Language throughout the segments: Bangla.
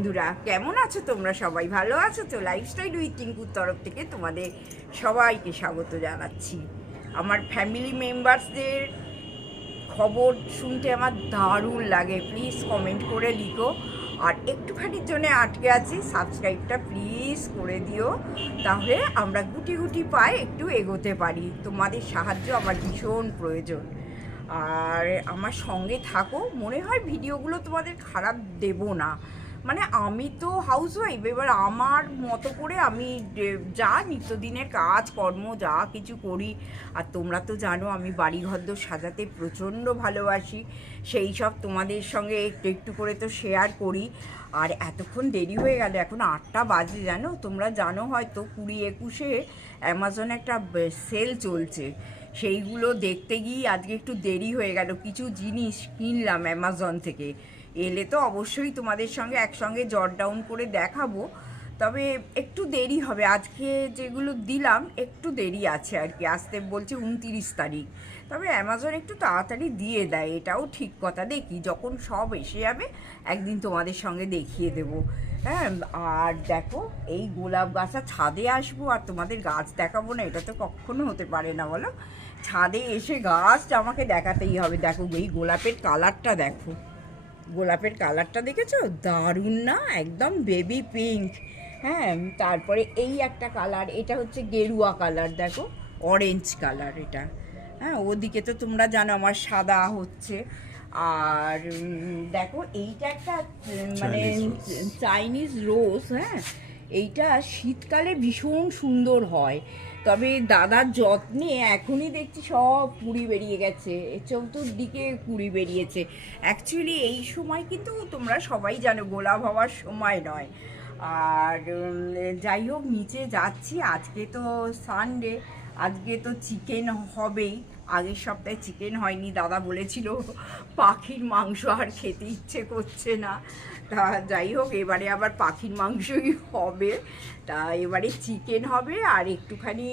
বন্ধুরা, কেমন আছো তোমরা সবাই? ভালো আছো তো? লাইফস্টাইল উইথ টিঙ্কুর তরফ থেকে তোমাদের সবাইকে স্বাগত জানাচ্ছি। আমার ফ্যামিলি মেম্বার্সদের খবর শুনতে আমার দারুণ লাগে। প্লিজ কমেন্ট করে লিখো। আর একটুখানির জন্য আটকে আছি সাবস্ক্রাইবটা প্লিজ করে দিও। তাহলে আমরা গুটি গুটি পায়ে একটু এগোতে পারি। তোমাদের সাহায্য আমার ভীষণ প্রয়োজন। আর আমার সঙ্গে থাকো। মনে হয় ভিডিওগুলো তোমাদের খারাপ দেব না। মানে আমি তো হাউস ওয়াইফ এবার আমার মতো করে আমি যা নিত্যদিনের কাজ, কর্ম, যা কিছু করি, আর তোমরা তো জানো আমি বাড়ি ঘরদোর সাজাতে প্রচণ্ড ভালোবাসি, সেই সব তোমাদের সঙ্গে একটু একটু করে তো শেয়ার করি। আর এতক্ষণ দেরি হয়ে গেল, এখন আটটা বাজে, জানো? তোমরা জানো হয়তো কুড়ি একুশে অ্যামাজনে একটা সেল চলছে। সেইগুলো দেখতে গিয়ে আজকে একটু দেরি হয়ে গেল, কিছু জিনিস কিনলাম অ্যামাজন থেকে। এলে তো অবশ্যই তোমাদের সঙ্গে একসঙ্গে জট ডাউন করে দেখাবো। তবে একটু দেরি হবে। আজকে যেগুলো দিলাম, একটু দেরি আছে আর কি। আসতে বলছে উনতিরিশ তারিখ। তবে অ্যামাজন একটু তাড়াতাড়ি দিয়ে দেয়। এটাও ঠিক কথা। দেখি যখন সব এসে যাবে, একদিন তোমাদের সঙ্গে দেখিয়ে দেবো। হ্যাঁ আর দেখো, এই গোলাপ গাছটা ছাদে আসব আর তোমাদের গাছ দেখাবো না, এটা তো কখনো হতে পারে না, বলো? ছাদে এসে গাছটা আমাকে দেখাতেই হবে। দেখো, এই গোলাপের কালারটা দেখো। গোলাপের কালারটা দেখেছ? দারুণ না? একদম বেবি পিঙ্ক হ্যাঁ তারপরে এই একটা কালার এটা হচ্ছে গেরুয়া কালার দেখো অরেঞ্জ কালার এটা। হ্যাঁ ওদিকে তো তোমরা জানো আমার সাদা হচ্ছে। আর দেখো এইটা একটা মানে চাইনিজ রোজ হ্যাঁ এইটা শীতকালে ভীষণ সুন্দর হয়। তবে দাদার যত্নে এখনই দেখছি সব কুড়ি বেরিয়ে গেছে, চতুর্দিকে কুড়ি বেরিয়েছে। অ্যাকচুয়ালি এই সময় কিন্তু তোমরা সবাই জানো গোলাপ হওয়ার সময় নয়। আর যাই হোক, নিচে যাচ্ছি, আজকে তো সানডে আজকে তো চিকেন হবেই। আগের সপ্তাহে চিকেন হয়নি, দাদা বলেছিল, পাখির মাংস আর খেতে ইচ্ছে করছে না। তা যাই হোক, এবারে আবার পাখির মাংসই হবে। তা এবারে চিকেন হবে, আর একটুখানি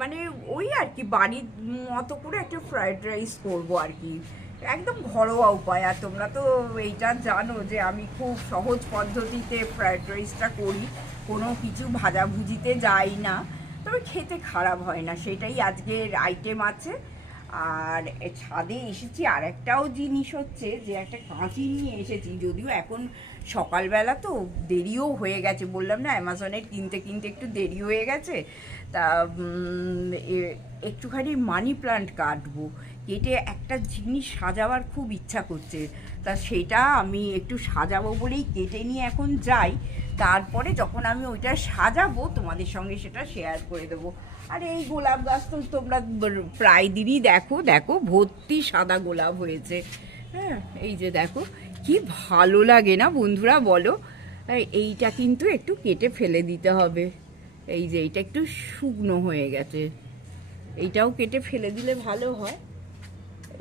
মানে ওই আর কি, বাড়ির মতো করে একটা ফ্রায়েড রাইস করব আর কি। একদম ঘরোয়া উপায়। আর তোমরা তো এইটা জানো যে আমি খুব সহজ পদ্ধতিতে ফ্রায়েড রাইসটা করি। কোনো কিছু ভাজাভুজিতে যাই না। তবে খেতে খারাপ হয় না, সেটাই আজকের আইটেম আছে। আর ছাদে এসেছি আর একটাও জিনিস হচ্ছে যে একটা কাঁচি নিয়ে এসেছি, যদিও এখন সকালবেলা তো দেরিও হয়ে গেছে, বললাম না অ্যামাজনের কিনতে কিনতে একটু দেরি হয়ে গেছে। তা একটুখানি মানি প্লান্ট কাটবো, কেটে একটা জিনিস সাজাবার খুব ইচ্ছা করছে। তা সেটা আমি একটু সাজাবো বলেই কেটে নিয়ে এখন যাই। তারপরে যখন আমি ওইটা সাজাবো, তোমাদের সঙ্গে সেটা শেয়ার করে দেবো। আর এই গোলাপ গাছ তো তোমরা প্রায় দিনই দেখো দেখো, ভর্তি সাদা গোলাপ হয়েছে। হ্যাঁ এই যে দেখো, কি ভালো লাগে না বন্ধুরা বলো? এইটা কিন্তু একটু কেটে ফেলে দিতে হবে। এই যে এইটা একটু শুকনো হয়ে গেছে। এইটাও কেটে ফেলে দিলে ভালো হয়।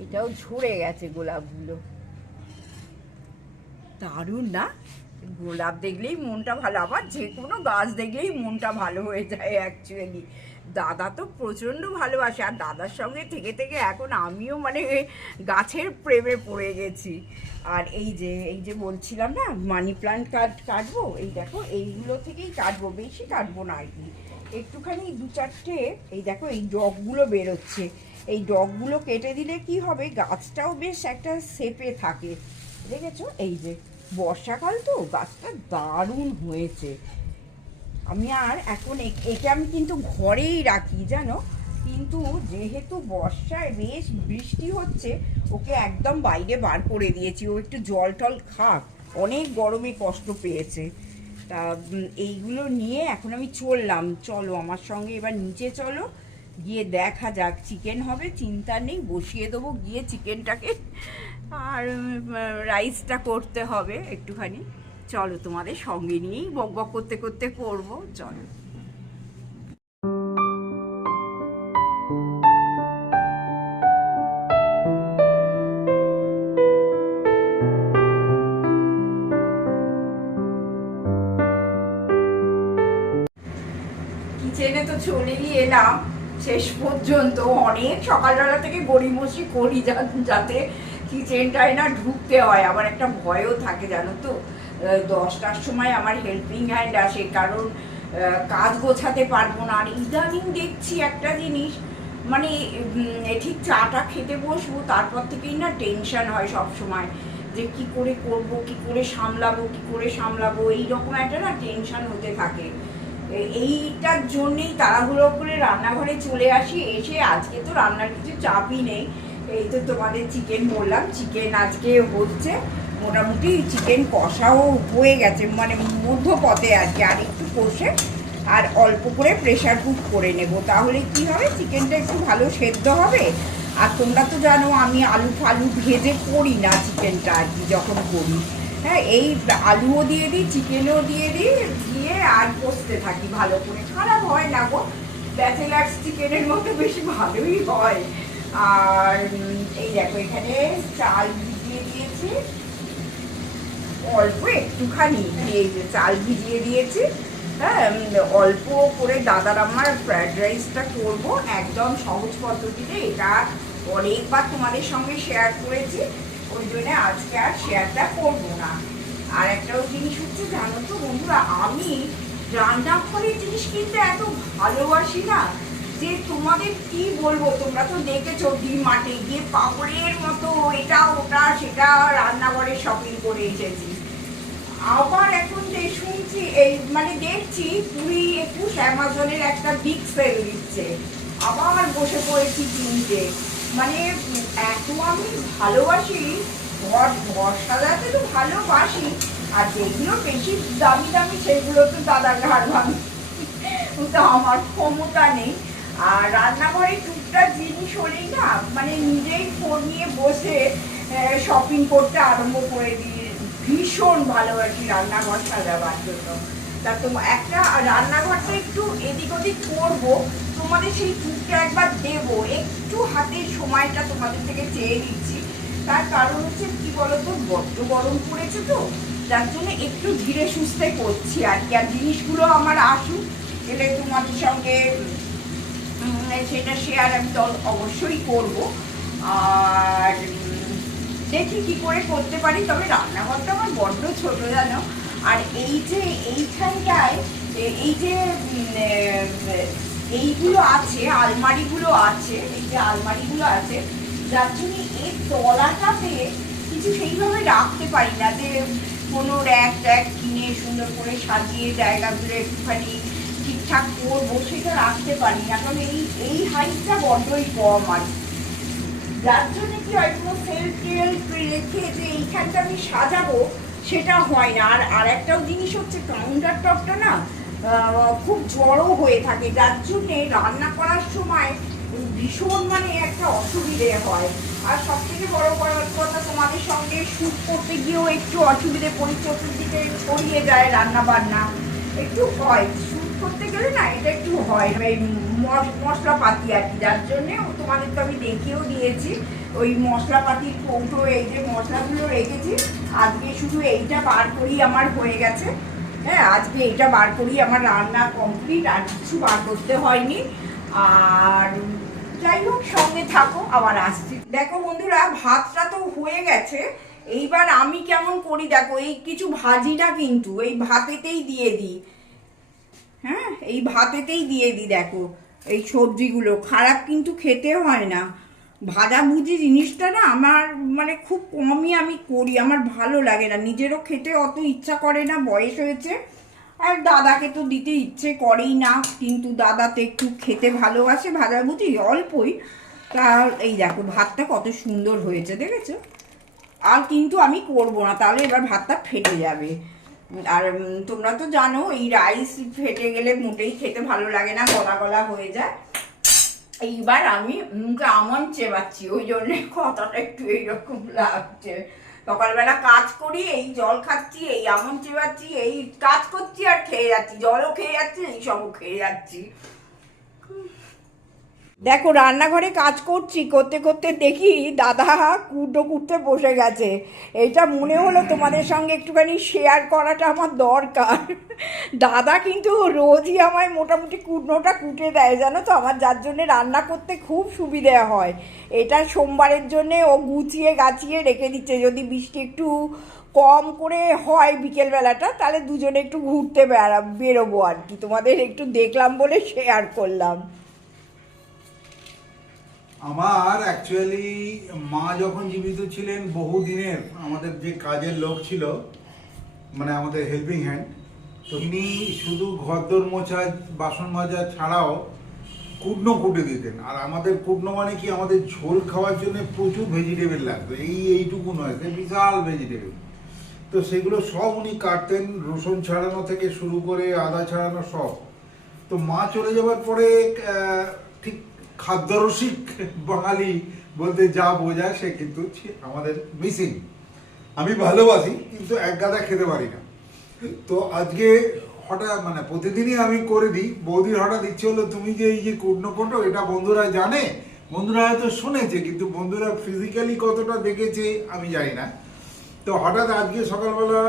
এটাও ঝরে গেছে গোলাপগুলো। দারুণ না? গোলাপ দেখলেই মনটা ভালো, আবার যে কোনো গাছ দেখলেই মনটা ভালো হয়ে যায় অ্যাকচুয়ালি দাদা তো প্রচণ্ড ভালোবাসে, আর দাদার সঙ্গে থেকে থেকে এখন আমিও মানে গাছের প্রেমে পড়ে গেছি। আর এই যে এই যে বলছিলাম না মানি প্লান্ট কাট, কাটবো, এই দেখো, এইগুলো থেকেই কাটবো, বেশি কাটবো না আর কি। একটুখানি দু চারটে, এই দেখো, এই ডগগুলো বেরোচ্ছে। এই ডগগুলো কেটে দিলে কি হবে? গাছটাও বেশ একটা শেপে থাকে। দেখেছ? এই যে বর্ষাকাল তো, গাছটা দারুণ হয়েছে। আমি আর এখন এ- একে আমি কিন্তু ঘরেই রাখি, জানো? কিন্তু যেহেতু বর্ষায় বেশ বৃষ্টি হচ্ছে, ওকে একদম বাইরে বার করে দিয়েছি। ও একটু জল টল খাক, অনেক গরমে কষ্ট পেয়েছে। তা এইগুলো নিয়ে এখন আমি চললাম। চলো, আমার সঙ্গে এবার নিচে চলো, গিয়ে দেখা যাক। চিকেন হবে, চিন্তা নেই, বসিয়ে দেবো, গিয়ে চিকেনটাকে আর রাইসটা করতে হবে একটুখানি। চলো তোমাদের সঙ্গে নিয়েই বক বক করতে করতে করব। চলো। কিচেনে তো চলেই এলাম। শেষ পর্যন্ত অনেক সকালবেলা থেকে গড়িমসি করি যাতে কিচেনটায় না ঢুকতে হয়, আমার একটা ভয়ও থাকে জানো তো। দশটার সময় আমার হেল্পিং হ্যান্ড আসে, কারণ কাজ গোছাতে পারব না। আর ইদানিং দেখছি একটা জিনিস মানে ঠিক চাটা খেতে বসবো, তারপর থেকেই না টেনশন হয় সব সময় যে কি করে করব, কি করে সামলাবো, কি করে সামলাবো, এইরকম একটা না টেনশন হতে থাকে। এইটার জন্যেই তাড়াহুড়ো করে রান্নাঘরে চলে আসি, এসে আজকে তো রান্নার কিছু চাপই নেই। এই তো তোমাদের চিকেন বললাম চিকেন আজকে হচ্ছে মোটামুটি চিকেন কষাও হয়ে গেছে মানে মধ্য পথে আর কি, আর একটু কষে আর অল্প করে প্রেশার কুক করে নেব। তাহলে কি হবে চিকেনটা একটু ভালো সেদ্ধ হবে? আর তোমরা তো জানো, আমি আলু ফালু ভেজে করি না চিকেনটা আর কি, যখন করি। হ্যাঁ এই আলুও দিয়ে দিই চিকেনও দিয়ে দিই, দিয়ে আর কষতে থাকি ভালো করে। খারাপ হয় না গো ব্যাচেলার্স চিকেনের মতো বেশি ভালোই হয়। আর, এই দেখো এখানে চাল ভিজিয়ে দিয়েছি। অল্প একটুখানি চাল ভিজিয়ে দিয়েছি। হ্যাঁ অল্প করে দাদার আমার ফ্রায়েড রাইসটা করব। একদম সহজ পদ্ধতিতে এটা অনেকবার তোমাদের সঙ্গে শেয়ার করেছি। ওই জন্য আজকে আর শেয়ারটা করব না। আর একটাও জিনিস হচ্ছে, জানো তো বন্ধুরা, আমি রান্নাঘরের জিনিস কিন্তু এত ভালোবাসি না। যে তোমাদের কি বলব? তোমরা তো দেখেছ ডি মাঠে গিয়ে পাপড়ের মতো এটা, ওটা, সেটা রান্নাঘরে শপিং করে এসেছি। আবার এখন যে শুনছি, এই মানে দেখছি কুড়ি একুশ অ্যামাজনের একটা বিগ সেল দিচ্ছে। আবার বসে পড়েছি কিনতে। মানে এত আমি ভালোবাসি, ঘর ঘর সাজাতে তো ভালোবাসি, আর যেগুলো বেশি দামি দামি সেগুলো তো দাদার ঘাড় ভাঙি। তো আমার ক্ষমতা নেই। আর রান্নাঘরে টুকটাক জিনিস হলেই না মানে নিজেই ফোন নিয়ে বসে শপিং করতে আরম্ভ করে দিই। ভীষণ ভালোবাসি রান্নাঘর সাজাবার জন্য। তা তো একটা রান্নাঘরটা একটু এদিক ওদিক করব, তোমাদের সেই টুকটা একবার দেবো। একটু হাতের সময়টা তোমাদের থেকে চেয়ে নিচ্ছি। তার কারণ হচ্ছে, কি বলতো, বড্ড গরম পড়েছে তো, যার জন্য একটু ধীরে সুস্থে করছি আর কি। আর জিনিসগুলো আমার আসুক, এলে তোমাদের সঙ্গে সেটা শেয়ার আমি তো অবশ্যই করব। আর দেখি কি করে করতে পারি, তবে রান্নাঘরটা আমার বড্ড ছোট, জানো? আর এই যে এইখানটায় এই যে এইগুলো আছে, আলমারিগুলো আছে, এই যে আলমারিগুলো আছে, যার জন্য এর তলাটাতে কিছু সেইভাবে রাখতে পারি না, যে কোনো র্যাক ট্যাক কিনে সুন্দর করে সাজিয়ে জায়গাগুলো একটুখানি ঠিকঠাক করব সেটা রাখতে পারি না। কারণ এই এই হাইটটা বড্ডই কম আর যার জন্য কি হয়, কোনো সেলফ রেখে যে এইখানটা আমি সাজাবো, সেটা হয় না। আর আর একটাও জিনিস হচ্ছে কাউন্টার টপটা না খুব জড়ো হয়ে থাকে। যার জন্যে রান্না করার সময় ভীষণ মানে একটা অসুবিধে হয়। আর সব থেকে বড় বড় কথা, তোমাদের সঙ্গে শ্যুট করতে গিয়েও একটু অসুবিধে পড়ি চতুর্দিকে ছড়িয়ে যায় রান্না বান্না একটু হয়। করতে গেলে না এটা একটু হয়। এই মশ- মশলাপাতি আর কি, যার জন্যে তোমাদের তো আমি দেখিয়েও দিয়েছি। ওই মশলাপাতির কৌটো, এই যে মশলাগুলো রেখেছি, আজকে শুধু এইটা বার করেই আমার হয়ে গেছে। হ্যাঁ আজকে এইটা বার করেই আমার রান্না কমপ্লিট আর কিছু বার করতে হয়নি। আর যাই হোক, সঙ্গে থাকো, আবার আসছি। দেখো বন্ধুরা, ভাতটা তো হয়ে গেছে। এইবার আমি কেমন করি, দেখো, এই কিছু ভাজিটা কিন্তু এই ভাতেতেই দিয়ে দিই। হ্যাঁ এই ভাতেতেই দিয়ে দিই, দেখো। এই সবজিগুলো খারাপ কিন্তু খেতে হয় না। ভাজাভুজি জিনিসটা না আমার মানে খুব কমই আমি করি, আমার ভালো লাগে না। নিজেরও খেতে অত ইচ্ছা করে না, বয়স হয়েছে। আর দাদাকে তো দিতে ইচ্ছে করেই না, কিন্তু দাদা তো একটু খেতে ভালোবাসে ভাজাভুজি অল্পই। তা এই দেখো, ভাতটা কত সুন্দর হয়েছে, দেখেছ? আর কিন্তু আমি করব না, তাহলে এবার ভাতটা ফেটে যাবে। আর তোমরা তো জানো, এই রাইস ফেটে গেলে মোটেই খেতে ভালো লাগে না গলা গলা হয়ে যায়। এইবার আমি মুখে আমন চেবাচ্ছি, ওই জন্যে কথাটা একটু এইরকম লাগছে। সকালবেলা কাজ করি, এই জল খাচ্ছি, এই আমন চেবাচ্ছি, এই কাজ করছি আর খেয়ে যাচ্ছি, জলও খেয়ে যাচ্ছি, এই সবও খেয়ে যাচ্ছি। দেখো, রান্নাঘরে কাজ করছি, করতে করতে দেখি দাদা কুটো কুটতে বসে গেছে। এটা মনে হলো তোমাদের সঙ্গে একটুখানি শেয়ার করাটা আমার দরকার। দাদা কিন্তু রোজই আমায় মোটামুটি কুটনোটা কুটে দেয়, জানো তো? আমার যার জন্যে রান্না করতে খুব সুবিধে হয়। এটা সোমবারের জন্যে ও গুছিয়ে গাছিয়ে রেখে দিচ্ছে। যদি বৃষ্টি একটু কম করে হয় বিকেলবেলাটা, তাহলে দুজনে একটু ঘুরতে বেড়া, বেরোবো আর কি। তোমাদের একটু দেখলাম বলে শেয়ার করলাম। আমার অ্যাকচুয়ালি মা যখন জীবিত ছিলেন বহু দিনের আমাদের যে কাজের লোক ছিল মানে আমাদের হেল্পিং হ্যান্ড তো তিনি শুধু ঘরদোর মোছা, বাসন মাজা ছাড়াও কুটনো কুটে দিতেন। আর আমাদের কুটনো মানে কি, আমাদের ঝোল খাওয়ার জন্য প্রচুর ভেজিটেবল লাগতো। এই এইটুকু নয়, সে বিশাল ভেজিটেবল তো সেগুলো সব উনি কাটতেন, রসুন ছাড়ানো থেকে শুরু করে আদা ছাড়ানো সব। তো মা চলে যাওয়ার পরে খাদ্যরসিক বাঙালি বলতে যা বোঝায় সে কিন্তু আমাদের মিসিং। আমি ভালোবাসি, কিন্তু এক গাদা খেতে পারি না। তো আজকে হঠাৎ মানে প্রতিদিনই আমি করে দিই, বৌদির হঠাৎ ইচ্ছে হলো তুমি যে এই যে কুটনো কোটো এটা বন্ধুরা জানে, বন্ধুরা হয়তো শুনেছে, কিন্তু বন্ধুরা ফিজিক্যালি কতটা দেখেছে, আমি জানি না। তো হঠাৎ আজকে সকালবেলা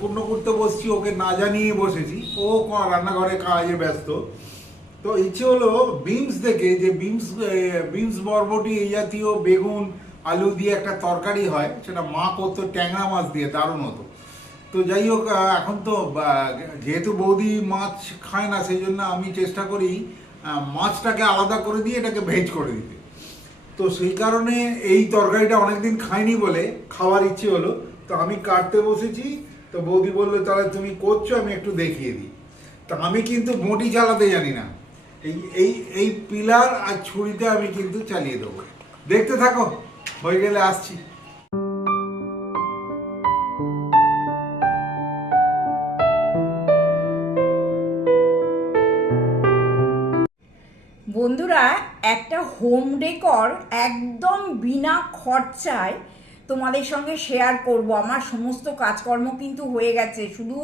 কুটনো করতে বসছি, ওকে না জানিয়ে বসেছি। ও রান্নাঘরে কাজে ব্যস্ত। তো ইচ্ছে হলো বিমস দেখে যে বিমস বিমস বরবটি এই জাতীয় বেগুন, আলু দিয়ে একটা তরকারি হয়, সেটা মা করতো, ট্যাংরা মাছ দিয়ে, দারুণ হতো। তো যাই হোক এখন তো যেহেতু বৌদি মাছ খায় না, সেই জন্য আমি চেষ্টা করি মাছটাকে আলাদা করে দিয়ে এটাকে ভেজ করে দিতে। তো সেই কারণে এই তরকারিটা অনেকদিন খাইনি বলে খাওয়ার ইচ্ছে হলো। তো আমি কাটতে বসেছি, তো বৌদি বলল, তাহলে তুমি করছ, আমি একটু দেখিয়ে দিই। তা আমি কিন্তু মোটি চালাতে জানি না। এই এই এই পিলার আর ছুরিতে আমি কিন্তু চালিয়ে দেবো। দেখতে থাকো, হয়ে গেলে আসছি। বন্ধুরা, একটা হোম ডেকর একদম বিনা খরচায় তোমাদের সঙ্গে শেয়ার করব। আমার সমস্ত কাজকর্ম কিন্তু হয়ে গেছে। শুধু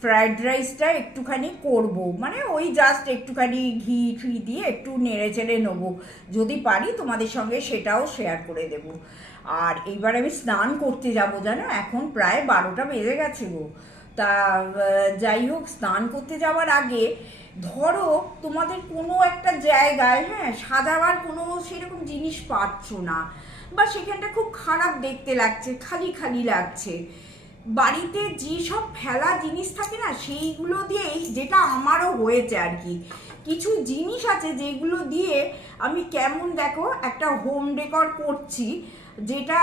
ফ্রায়েড রাইসটা একটুখানি করব। মানে ওই জাস্ট একটুখানি ঘি, ফি দিয়ে একটু নেড়ে চেড়ে নেব। যদি পারি তোমাদের সঙ্গে সেটাও শেয়ার করে দেব। আর এইবার আমি স্নান করতে যাব, জানো? এখন প্রায় বারোটা বেজে গেছে গো। তা যাই হোক, স্নান করতে যাওয়ার আগে ধরো তোমাদের কোনো একটা জায়গায় হ্যাঁ সাজাবার কোনো সেরকম জিনিস পাচ্ছ না। বা সেখানটা খুব খারাপ দেখতে লাগছে, খালি খালি লাগছে। বাড়িতে যেসব ফেলা জিনিস থাকে না, সেইগুলো দিয়েই যেটা আমারও হয়েছে আর কি। কিছু জিনিস আছে যেগুলো দিয়ে আমি কেমন দেখো একটা হোম ডেকর করছি, যেটা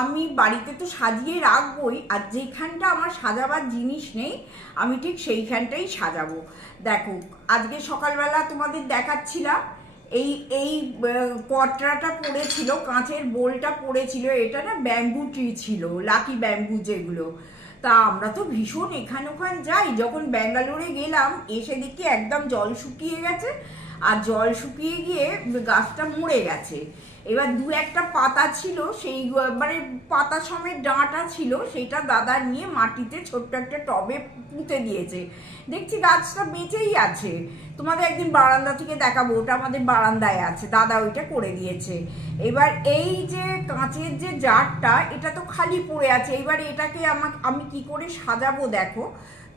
আমি বাড়িতে তো সাজিয়ে রাখবই, আর যেখানটা আমার সাজাবার জিনিস নেই, আমি ঠিক সেইখানটাই সাজাবো। দেখো, আজকে সকালবেলা তোমাদের দেখাচ্ছিলাম এই এই পটরাটা পড়েছিল, কাঁচের বোলটা পড়েছিল, এটা না ব্যাম্বু ট্রি ছিল লাকি ব্যাম্বু যেগুলো। তা আমরা তো ভীষণ এখান ওখান যাই, যখন ব্যাঙ্গালোরে গেলাম, এসে দেখি একদম জল শুকিয়ে গেছে আর জল শুকিয়ে গিয়ে গাছটা মরে গেছে। এবার দু একটা পাতা ছিল, সেই মানে পাতা সমেত ডাঁটা ছিল, সেটা দাদা নিয়ে মাটিতে ছোট্ট একটা টবে পুঁতে দিয়েছে। দেখছি গাছটা বেঁচেই আছে। তোমাদের একদিন বারান্দা থেকে দেখাবো, ওটা আমাদের বারান্দায় আছে, দাদা ওইটা করে দিয়েছে। এবার এই যে কাঁচের যে জারটা, এটা তো খালি পড়ে আছে। এবার এটাকে আমাকে, আমি কি করে সাজাবো দেখো।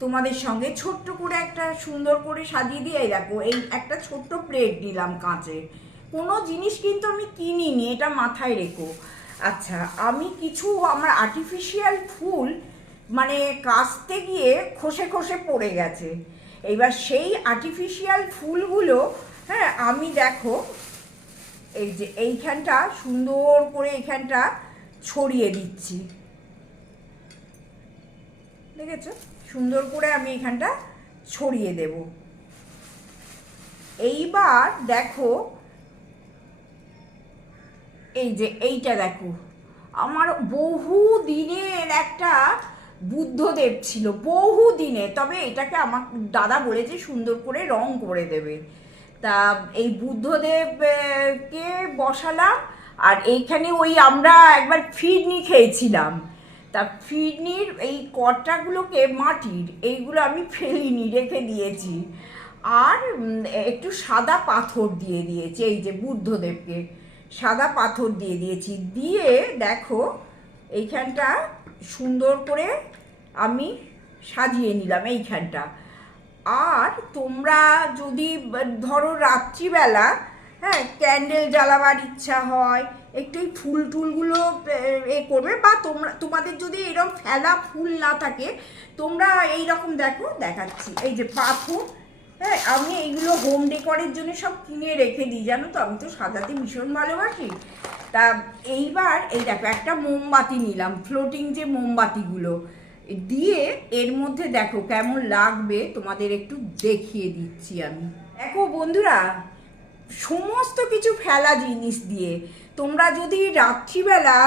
তোমাদের সঙ্গে ছোট্ট করে একটা সুন্দর করে সাজিয়ে দিয়ে দেখো, এই একটা ছোট্ট প্লেট দিলাম কাঁচের কোনো জিনিস কিন্তু আমি কিনিনি, এটা মাথায় রেখো। আচ্ছা আমি কিছু আমার আর্টিফিশিয়াল ফুল মানে কাচতে গিয়ে খসে খসে পড়ে গেছে। এবার সেই আর্টিফিশিয়াল ফুলগুলো হ্যাঁ আমি দেখো, এই যে এইখানটা সুন্দর করে এইখানটা ছড়িয়ে দিচ্ছি। দেখেছ? সুন্দর করে আমি এখানটা ছড়িয়ে দেব। এইবার দেখো, এই যে এইটা দেখো, আমার বহু দিনের একটা বুদ্ধদেব ছিল বহু দিনে তবে এটাকে আমার দাদা বলেছে সুন্দর করে রং করে দেবে। তা এই বুদ্ধদেবকে বসালাম, আর এইখানে ওই আমরা একবার ফিরনি খেয়েছিলাম। তা ফিরনির এই কটাগুলোকে মাটির, এইগুলো আমি ফেলিনি, রেখে দিয়েছি। আর একটু সাদা পাথর দিয়ে দিয়েছি, এই যে বুদ্ধদেবকে। সাদা পাথর দিয়ে দিয়েছি। দিয়ে, দেখো, এইখানটা সুন্দর করে আমি সাজিয়ে নিলাম এইখানটা। আর তোমরা যদি, ধরো, রাত্রিবেলা হ্যাঁ ক্যান্ডেল জ্বালাবার ইচ্ছা হয়, একটু এই ফুল টুলগুলো, এ- করবে বা তোমরা, তোমাদের যদি এরকম ফেলা ফুল না থাকে, তোমরা এই রকম দেখো, দেখাচ্ছি। এই যে পাথর হ্যাঁ আমি এইগুলো হোম ডেকরের জন্য সব কিনে রেখে দিই, জানো তো? আমি তো সাজাতে ভীষণ ভালোবাসি। তা এইবার, এই দেখো, একটা মোমবাতি নিলাম ফ্লোটিং যে মোমবাতিগুলো দিয়ে এর মধ্যে দেখো কেমন লাগবে, তোমাদের একটু দেখিয়ে দিচ্ছি আমি। দেখো বন্ধুরা সমস্ত কিছু ফেলা জিনিস দিয়ে। তোমরা যদি রাত্রিবেলা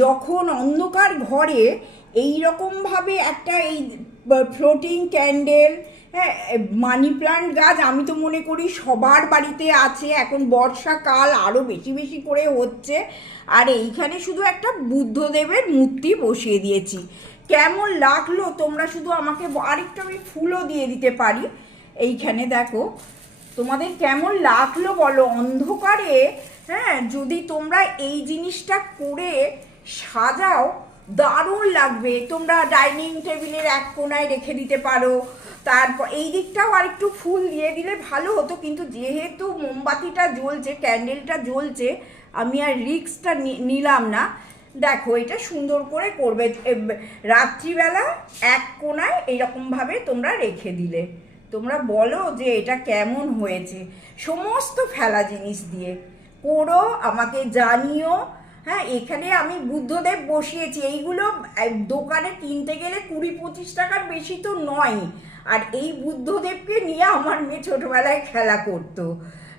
যখন অন্ধকার ঘরে এই রকমভাবে একটা এই ফ্লোটিং ক্যান্ডেল হ্যাঁ মানি প্লান্ট গাছ, আমি তো মনে করি সবার বাড়িতে আছে, এখন বর্ষাকাল আরও বেশি বেশি করে হচ্ছে, আর এইখানে শুধু একটা বুদ্ধদেবের মূর্তি বসিয়ে দিয়েছি। কেমন লাগল তোমরা শুধু আমাকে আরেকটু আমি ফুলও দিয়ে দিতে পারি। এইখানে দেখো তোমাদের কেমন লাগল বলো? অন্ধকারে হ্যাঁ যদি তোমরা এই জিনিসটা করে সাজাও, দারুণ লাগবে। তোমরা ডাইনিং টেবিলের এক কোনায় রেখে দিতে পারো। তারপর এই দিকটাও আর একটু ফুল দিয়ে দিলে ভালো হতো, কিন্তু যেহেতু মোমবাতিটা জ্বলছে, ক্যান্ডেলটা জ্বলছে, আমি আর রিক্সটা নিলাম না। দেখো, এটা সুন্দর করে করবে। রাত্রিবেলা এক কোনায় এইরকমভাবে তোমরা রেখে দিলে। তোমরা বলো যে এটা কেমন হয়েছে। সমস্ত ফেলা জিনিস দিয়ে। করো আমাকে জানিও। হ্যাঁ এখানে আমি বুদ্ধদেব বসিয়েছি। এইগুলো দোকানে কিনতে গেলে কুড়ি পঁচিশ টাকার বেশি তো নয়। আর এই বুদ্ধদেবকে নিয়ে আমার মেয়ে ছোটোবেলায় খেলা করতো।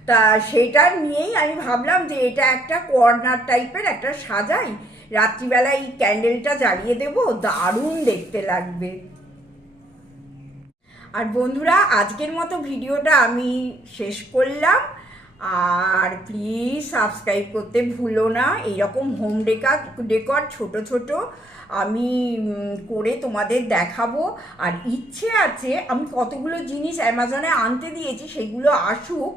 তা সেটা নিয়েই আমি ভাবলাম যে এটা একটা কর্নার টাইপের একটা সাজাই। রাত্রিবেলা এই ক্যান্ডেলটা জ্বালিয়ে দেবো। দারুণ দেখতে লাগবে। আর বন্ধুরা, আজকের মতো ভিডিওটা আমি শেষ করলাম। আর প্লিজ সাবস্ক্রাইব করতে ভুলো না। এইরকম হোম ডেকার ডেকর ছোট ছোট আমি করে তোমাদের দেখাবো। আর ইচ্ছে আছে, আমি কতগুলো জিনিস অ্যামাজনে আনতে দিয়েছি, সেগুলো আসুক।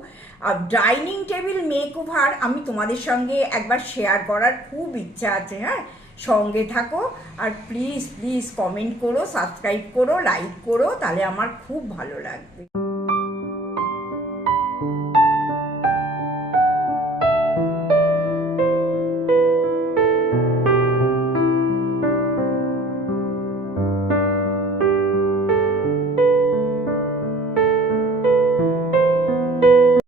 আর ডাইনিং টেবিল মেক ওভার আমি তোমাদের সঙ্গে একবার শেয়ার করার খুব ইচ্ছা আছে হ্যাঁ? সঙ্গে থাকো আর প্লিজ প্লিজ কমেন্ট করো সাবস্ক্রাইব করো লাইক করো, তাহলে আমার খুব ভালো লাগবে।